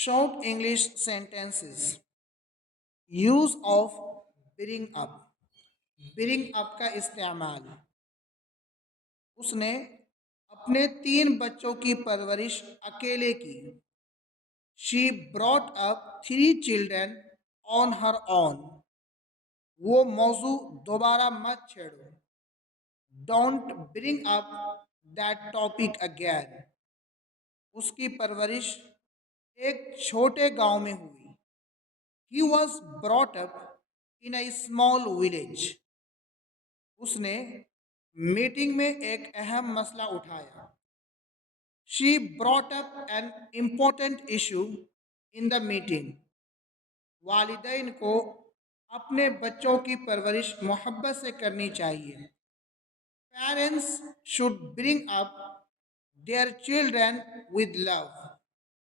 Short English sentences. Use of bring up. Bring up का इस्तेमाल। उसने अपने 3 बच्चों की परवरिश अकेले की। She brought up 3 children on her own. वो मौजू दोबारा मत छेड़ो। Don't bring up that topic again. उसकी परवरिश एक छोटे गांव में हुई। He was brought up in a small village. उसने मीटिंग में एक अहम मसला उठाया। She brought up an important issue in the meeting. वालिदैन को अपने बच्चों की परवरिश मोहब्बत से करनी चाहिए। Parents should bring up their children with love.